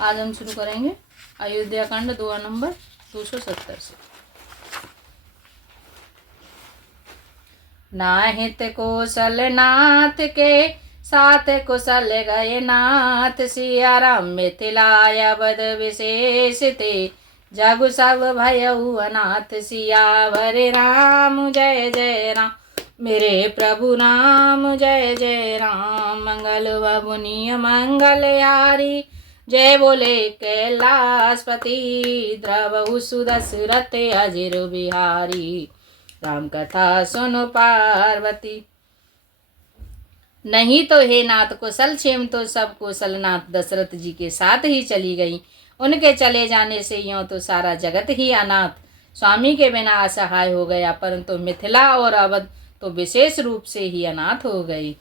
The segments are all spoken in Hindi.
आज हम शुरू करेंगे अयोध्या कांड दुआ नंबर 270 से। नाहित कौशल नाथ के साथ कुशल गए नाथ, सिया राम मिथिलाय बद विशेष ते, जग सब भयउ अनाथ। सियावर राम जय जय राम, मेरे प्रभु राम जय जय राम। मंगल बबुनिय मंगल यारी, जय बोले कैलाशपति, द्रवहु सुदशरथ अजिर बिहारी। राम कथा सुनो पार्वती। नहीं तो हे नाथ कुशल क्षेम तो सब कुशल नाथ दशरथ जी के साथ ही चली गई। उनके चले जाने से यूं तो सारा जगत ही अनाथ, स्वामी के बिना असहाय हो गया, परंतु मिथिला और अवध तो विशेष रूप से ही अनाथ हो गई।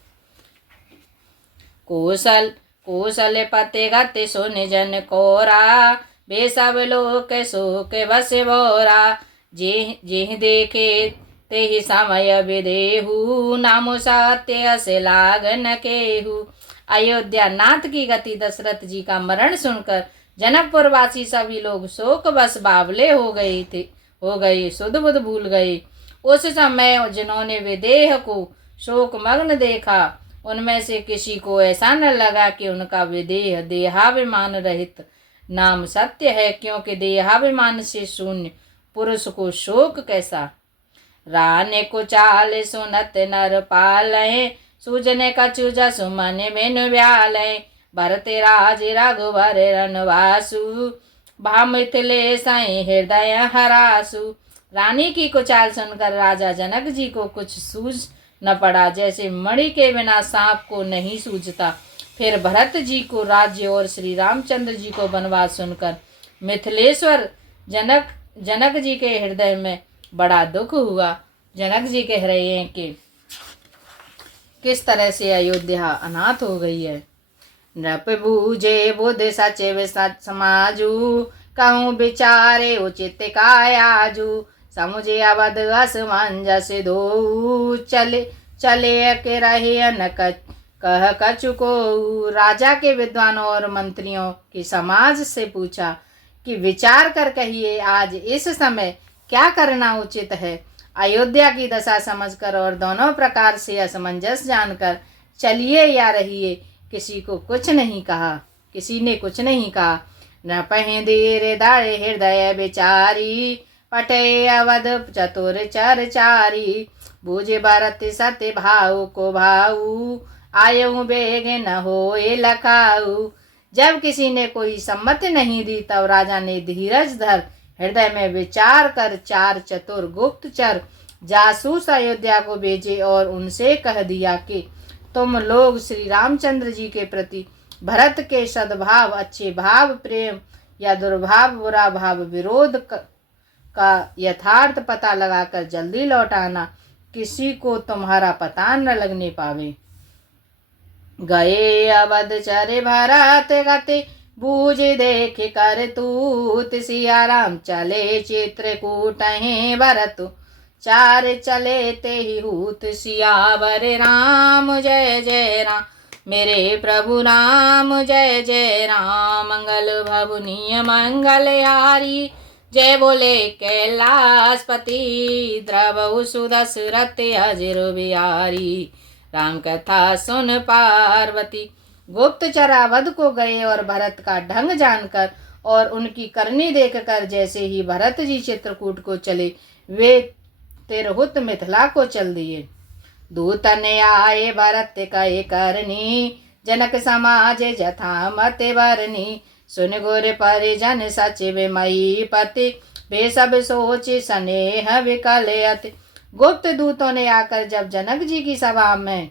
कौशल कौशल पते गति सुन जन कोरा, बे सब लोक शोक बस बोरा। जेह देखे ते ही समय विदेहु, नामो सत्य से लाग न केहू। अयोध्या नाथ की गति दशरथ जी का मरण सुनकर जनकपुर वासी सभी लोग शोक बस बावले हो गए, सुध बुध भूल गए। उस समय जिन्होंने विदेह को शोक मग्न देखा, उनमें से किसी को ऐसा न लगा कि उनका विदेह देहाभिमान रहित नाम सत्य है, क्योंकि देहाभिमान से शून्य पुरुष को शोक कैसा। राने को चाल सुनत नर पालय, सूजने कछु जसु मन बिन व्यालय। भरत राज रघुवर रनवासु, भा मिथिलेश हृदय हरासु। रानी की कुचाल सुनकर राजा जनक जी को कुछ सूझ न पड़ा, जैसे मणि के बिना सांप को नहीं सूझता। फिर भरत जी को राज्य और श्री रामचंद्र जी को वनवास सुनकर मिथिलेश्वर जनक जी के हृदय में बड़ा दुख हुआ। जनक जी कह रहे हैं कि किस तरह से अयोध्या अनाथ हो गई है। नृप बूझे बुध सचिव सच समाजू, कहूँ विचारे उचित कायाजू। समुझे अवध असमंजस दो, चले के रहे न कह कछु को। राजा के विद्वानों और मंत्रियों की समाज से पूछा कि विचार कर कहिए, आज इस समय क्या करना उचित है। अयोध्या की दशा समझकर और दोनों प्रकार से असमंजस जानकर चलिए या रहिए, किसी ने कुछ नहीं कहा। न पहे देर दाड़े हृदय विचारी, पटे अवध चतुर चरचारी। बूझे भरत सत्य भाव को भाऊ, आयु बेग न होए लखाऊ। जब किसी ने कोई सम्मति नहीं दी, तब राजा ने धीरज धर हृदय में विचार कर चार चतुर गुप्तचर जासूस अयोध्या को भेजे और उनसे कह दिया कि तुम लोग श्री रामचंद्र जी के प्रति भरत के सद्भाव, अच्छे भाव, प्रेम या दुर्भाव, बुरा भाव, विरोध का यथार्थ पता लगाकर जल्दी लौट आना, किसी को तुम्हारा पता न लगने पावे। गए अवध चरे भरत गति, बूझ देख कर तूत। सिया राम चले चित्रकूट भरत, चार चले ते ही हूत। सियावर राम जय जय राम, मेरे प्रभु राम जय जय राम। मंगल भवुनिय मंगल यारी, जय बोले कैलाशपति, द्रवहु सुदशरथ अजिर बिहारी। राम कथा सुन पार्वती। गुप्तचर अवध को गए और भरत का ढंग जानकर और उनकी करनी देखकर जैसे ही भरत जी चित्रकूट को चले, वे तिरहुत मिथिला को चल दिए। दूत ने आए भरत कहे करनी, जनक समाज जथा मत बरनी। सुन गुर परिजन सचिव मई पति, वे सब सोच स्नेह विकलयति। गुप्त दूतों ने आकर जब जनक जी की सभा में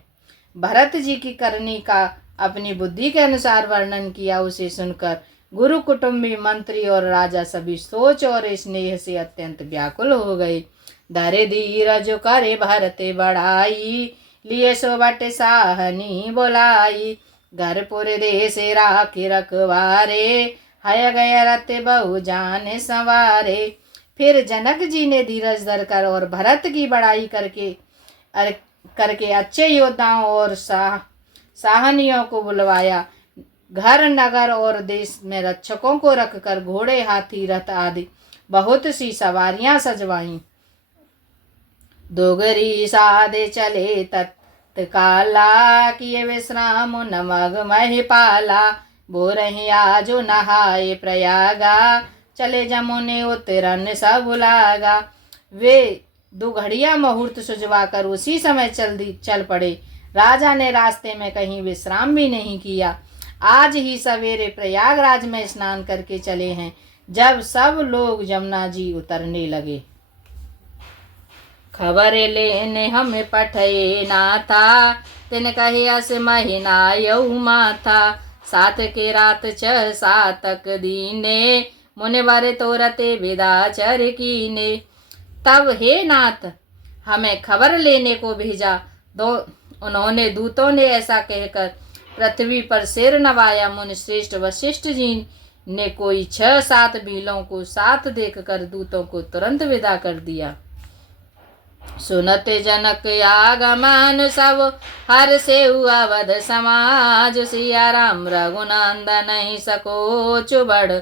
भरत जी की करनी का अपनी बुद्धि के अनुसार वर्णन किया, उसे सुनकर गुरु कुटुंबी मंत्री और राजा सभी सोच और स्नेह से अत्यंत व्याकुल हो गए। धरे धीरज करे भरत बढ़ाई, लिए सोबट साहनी बोलाई। घर पुर देश राखी रखवारे, हय गय रत बहु जान संवारे। फिर जनक जी ने धीरज धरकर और भरत की बड़ाई करके अच्छे योद्धाओं और साहनियों को बुलवाया। घर नगर और देश में रक्षकों को रखकर घोड़े हाथी रथ आदि बहुत सी सवारियां सजवाईं। दोगरी साधे चले तत्काला, किए विश्राम नमग महिपाला। बोरहि आजो नहाए प्रयागा, चले जमुने उतरन सब लागा। वे 2 घड़ियां मुहूर्त सुझवा कर उसी समय चल पड़े। राजा ने रास्ते में कहीं विश्राम भी नहीं किया। आज ही सवेरे प्रयागराज में स्नान करके चले हैं। जब सब लोग यमुना जी उतरने लगे, खबर लेने हमें पठये नाथा, तिन कहे अस महीना यऊ माथा। 7 के रात 6 तक दीने, मुनिवर तोरते विदाचर कीने। तब हे नाथ हमें खबर लेने को भेजा। उन्होंने दूतों ने ऐसा कहकर पृथ्वी पर सिर नवाया। मुनि श्रेष्ठ वशिष्ठ जी ने कोई 6-7 भीलों को साथ देखकर दूतों को तुरंत विदा कर दिया। सुनते जनक आगमन सब, हर से अवध समाज। सिया राम रघुनंदन नहीं सकोच बढ़,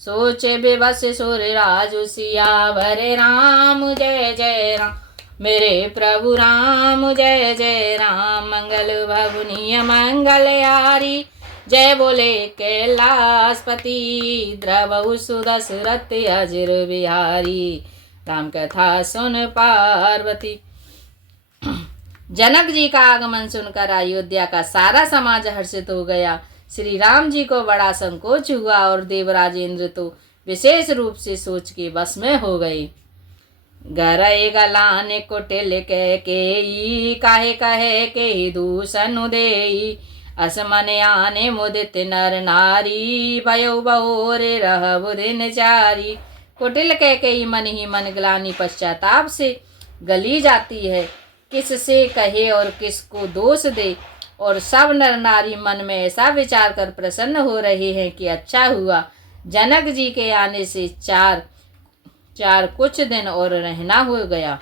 सोचे बेबस सुर राजु। सियावर राम जय जय राम, मेरे प्रभु राम जय जय राम। मंगल भगुनीय मंगल यारी, जय बोले कैलाशपति। द्रवहु सुदशरथ अजिर बिहारी, राम कथा सुन पार्वती। जनक जी का आगमन सुनकर अयोध्या का सारा समाज हर्षित हो गया। श्री राम जी को बड़ा संकोच हुआ और देवराज इंद्र तो विशेष रूप से सोच के बस में हो गए। गरय गलाने कुटिल कह के, काहे कहे के दूषण देई। असमन आने मुदित नर नारी, भयो बहोरे रहब दिन चारी। कुटिल कह के मन ही मन ग्लानि पश्चाताप से गली जाती है। किससे कहे और किसको दोष दे। और सब नर नारी मन में ऐसा विचार कर प्रसन्न हो रहे हैं कि अच्छा हुआ जनक जी के आने से चार कुछ दिन और रहना हो गया।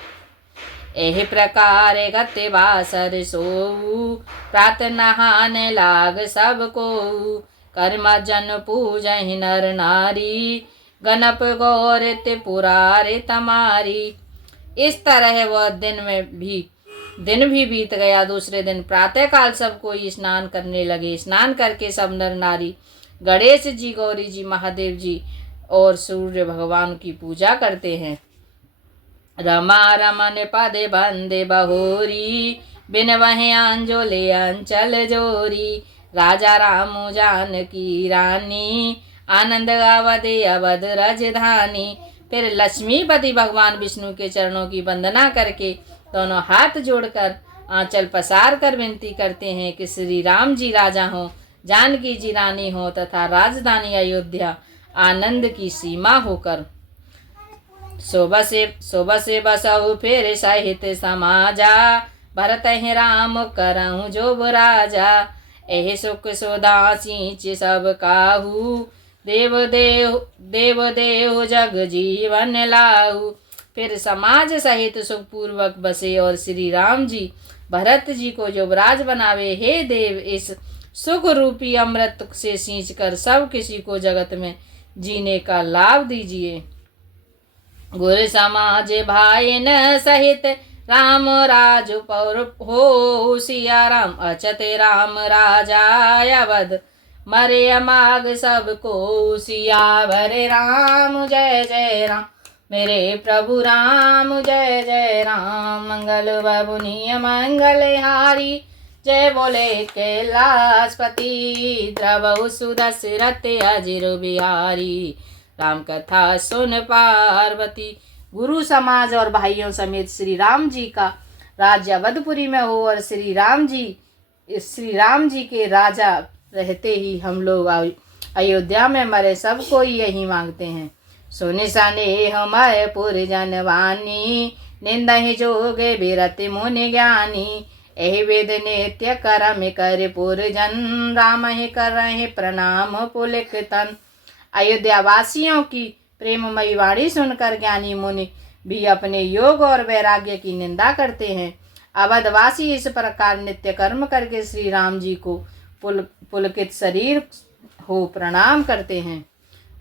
एहि प्रकार गते बासर सोऊ, प्रात नहाने लाग सबको। कर्म जन पूजहि नर नारी, गणप गौर त्रिपुरारि तमारी। इस तरह वह दिन भी बीत गया। दूसरे दिन प्रातः काल सब कोई स्नान करने लगे। स्नान करके सब नर नारी गणेश जी, गौरी जी, महादेव जी और सूर्य भगवान की पूजा करते हैं। रमा रमन पदे बंदे बहोरी, बिन वह अंजोले अंचल जोरी। राजा राम जानकी रानी, आनंद अवधि अवध राजधानी। फिर लक्ष्मीपति भगवान विष्णु के चरणों की वंदना करके दोनों हाथ जोड़कर आंचल पसार कर विनती करते हैं कि श्री राम जी राजा हों, जानकी जी रानी हो तथा राजधानी अयोध्या आनंद की सीमा होकर। शोभ से बसहु फिर सहित समाजा, भरत ही राम करहु जोब राजा। एहि सुख सुधा सींच सब काहू, देव देव जग जीवन लाहू। फिर समाज सहित सुखपूर्वक बसे और श्री राम जी भरत जी को युवराज बनावे। हे देव, इस सुख रूपी अमृत से सींच कर सब किसी को जगत में जीने का लाभ दीजिए। गुर समाज भाई न सहित, राम राज पौर हो। सिया राम अचते राम राजा, अवध मरे अमाग सबको। सियावर राम जय जय राम, मेरे प्रभु राम जय जय राम। मंगल बबुनीय मंगल हारी, जय बोले कैलाशपति। द्रवहु सुदशरथ अजिर बिहारी, राम कथा सुन पार्वती। गुरु समाज और भाइयों समेत श्री राम जी का राज्य अवधपुरी में हो और श्री राम जी के राजा रहते ही हम लोग अयोध्या में मरे, सबको यही मांगते हैं। सोने साने हमायपुर जनवानी, निंदहि जोगे बिरति मुनि ज्ञानी। एहि वेद नित्य करम कर पुर जन, राम ही कर रहे प्रणाम पुलिक तन। अयोध्या वासियों की प्रेममयी वाणी सुनकर ज्ञानी मुनि भी अपने योग और वैराग्य की निंदा करते हैं। अवधवासी इस प्रकार नित्य कर्म करके श्री राम जी को पुलकित शरीर हो प्रणाम करते हैं।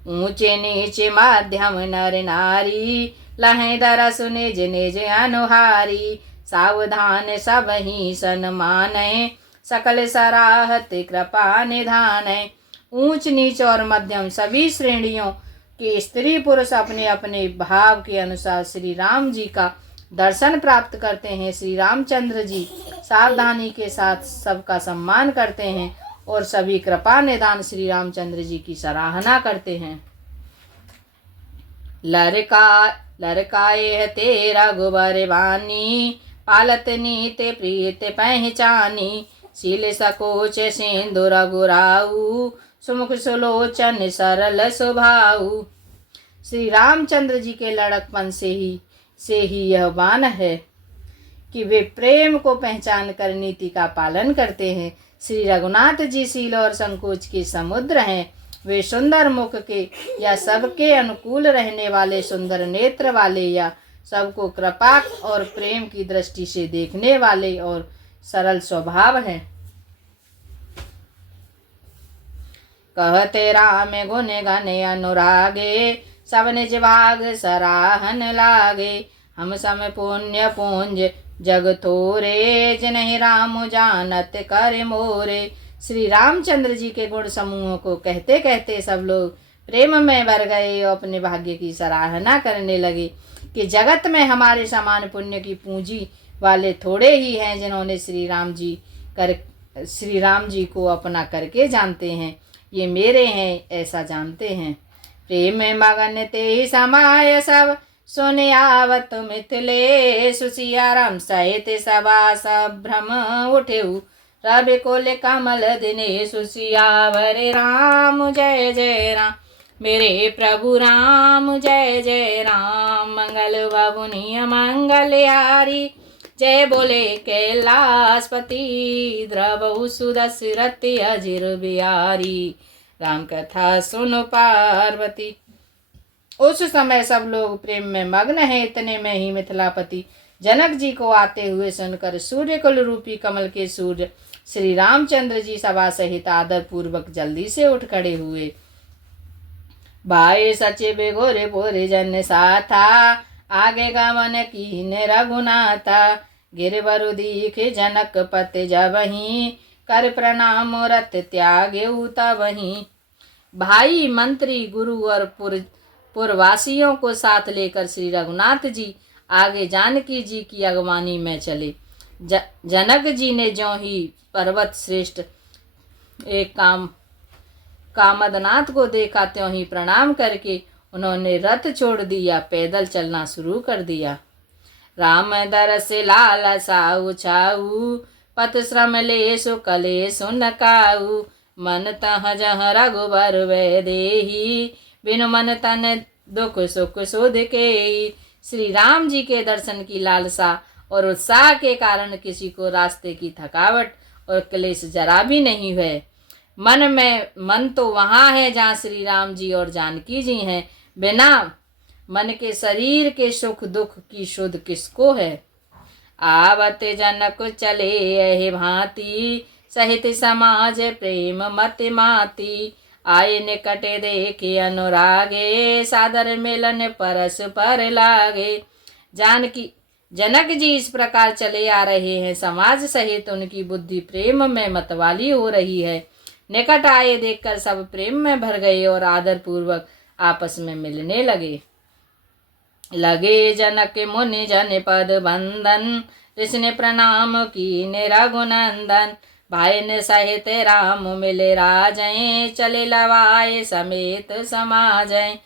ऊंचे नीचे माध्यम नर नारी, लहें दरस निज निज अनुहारी। सावधान सब ही सन्मानय, सकल सराहत कृपा निधानय। ऊंच नीच और मध्यम सभी श्रेणियों के स्त्री पुरुष अपने अपने भाव के अनुसार श्री राम जी का दर्शन प्राप्त करते हैं। श्री रामचंद्र जी सावधानी के साथ सबका सम्मान करते हैं और सभी कृपा निदान श्री रामचंद्र जी की सराहना करते हैं। लड़काए ते रघुबर बानी, पालत नीत प्रीत पहचानी। शील सकोच सिंधु रघुराऊ, सुमुख सुलोचन सरल स्वभाऊ। श्री रामचंद्र जी के लड़कपन से ही यह बान है कि वे प्रेम को पहचान कर नीति का पालन करते हैं। श्री रघुनाथ जी शील और संकोच के समुद्र हैं। वे सुंदर मुख के या सबके अनुकूल रहने वाले, सुंदर नेत्र वाले या सबको कृपा और प्रेम की दृष्टि से देखने वाले और सरल स्वभाव हैं। कहते राम गुण गण अनुरागे, सब निज भाग सराहन लागे। हम सम पुण्य पुंज जग थोरे, जिन्हि राम जानत कर मोरे। श्री रामचंद्र जी के गुण समूहों को कहते कहते सब लोग प्रेम में भर गए और अपने भाग्य की सराहना करने लगे कि जगत में हमारे समान पुण्य की पूंजी वाले थोड़े ही हैं, जिन्होंने श्री राम जी को अपना करके जानते हैं। ये मेरे हैं ऐसा जानते हैं। प्रेम में मगन ते ही समाय सब, सुने आवत मिथिले सुसिया राम सहित सभा सब भ्रम उठेऊ। रवि कोल कमल दिने सुसियावर राम जय जय राम, मेरे प्रभु राम जय जय राम। मंगल बाबुनिया मंगल हारी, जय बोले कैलाशपति। द्रवहु सुदशरथ अजिर बिहारी, राम कथा सुनो पार्वती। उस समय सब लोग प्रेम में मग्न हैं। इतने में ही मिथिलापति जनक जी को आते हुए सुनकर सूर्य कुल रूपी कमल के सूर्य श्री रामचंद्र जी सभा सहित आदर पूर्वक जल्दी से उठ खड़े हुए। भाई सचिव गोरे बोरे जन साथा, आगे गमन कीन रघुनाथा। गिरवर दीख जनक पति जबहि, कर प्रणाम रत त्यागे तबहि। भाई मंत्री गुरु और पुरवासियों को साथ लेकर श्री रघुनाथ जी आगे जानकी जी की अगवानी में चले। जनक जी ने ज्यों ही पर्वत श्रेष्ठ एक कामदनाथ को देखा, त्यों ही प्रणाम करके उन्होंने रथ छोड़ दिया, पैदल चलना शुरू कर दिया। राम दरस लाल साऊ छाऊ, पत श्रम ले सुकले सुन काऊ। मन तह जह रघुबर वै देही, बिनु मन तन दुख सुख सुध के। श्री राम जी के दर्शन की लालसा और उत्साह के कारण किसी को रास्ते की थकावट और क्लेश जरा भी नहीं हुए। मन तो वहाँ है जहाँ श्री राम जी और जानकी जी हैं। बिना मन के शरीर के सुख दुख की शुद्ध किसको है। आवत जनक चले यही भांति, सहित समाज प्रेम मत माती। आए निकट देखे अनुरागे, सादर मिलन परस पर लागे। जनक जी इस प्रकार चले आ रहे हैं। समाज सहित उनकी बुद्धि प्रेम में मतवाली हो रही है। निकट आए देखकर सब प्रेम में भर गए और आदर पूर्वक आपस में मिलने लगे। जनक मुनि जन पद बंदन, ऋषि प्रणाम कीने रघुनंदन। भाई ने सहित राम मिले राजय, चले लवाए समेत समाजय।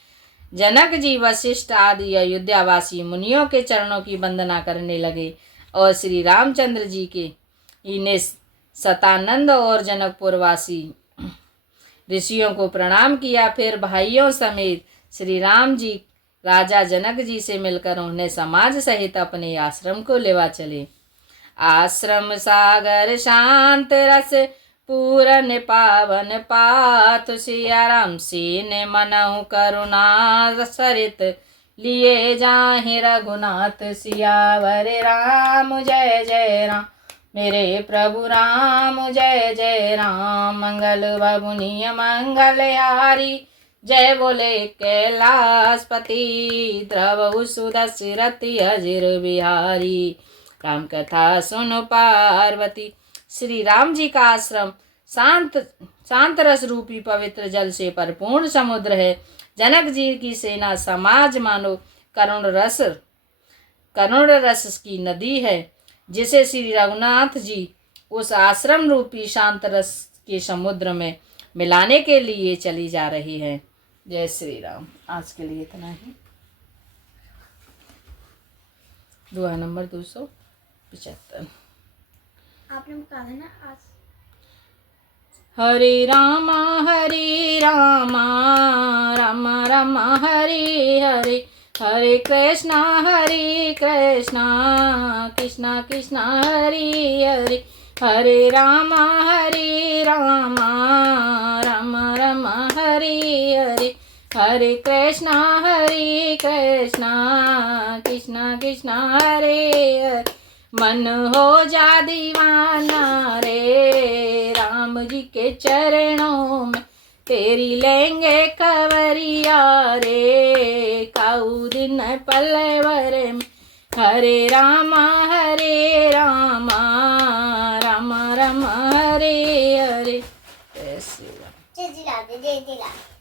जनक जी वशिष्ठ आदि अयोध्यावासी मुनियों के चरणों की वंदना करने लगे और श्री रामचंद्र जी के इन्हें सतानंद और जनकपुरवासी ऋषियों को प्रणाम किया। फिर भाइयों समेत श्री राम जी राजा जनक जी से मिलकर उन्हें समाज सहित अपने आश्रम को लेवा चले। आश्रम सागर शांत रस पूरन पावन पात, सिया राम सीन मनहु करुणा सरित लिए जाहि रघुनाथ। सियावर राम जय जय राम, मेरे प्रभु राम जय जय राम। मंगल बबुनिय मंगल हारी, जय बोले कैलाशपति। द्रवहु सुदशरथ अजिर बिहारी, राम कथा सुनो पार्वती। श्री राम जी का आश्रम शांत रस रूपी पवित्र जल से परिपूर्ण समुद्र है। जनक जी की सेना समाज मानो करुण रस की नदी है, जिसे श्री रघुनाथ जी उस आश्रम रूपी शांत रस के समुद्र में मिलाने के लिए चली जा रही है। जय श्री राम। आज के लिए इतना ही। दुआ नंबर 275। आपने बता देना आज। हरे रामा राम राम हरे हरे, हरे कृष्णा कृष्णा कृष्णा हरे हरे, हरे रामा राम राम हरे हरे, हरे कृष्णा कृष्णा कृष्णा हरे हरे। मन हो जा दीवाना रे राम जी के चरणों में, तेरी लेंगे कवरिया रे काऊ दिन पलवर में। हरे रामा राम राम हरे हरे। जय श्री राम। जय श्री राम।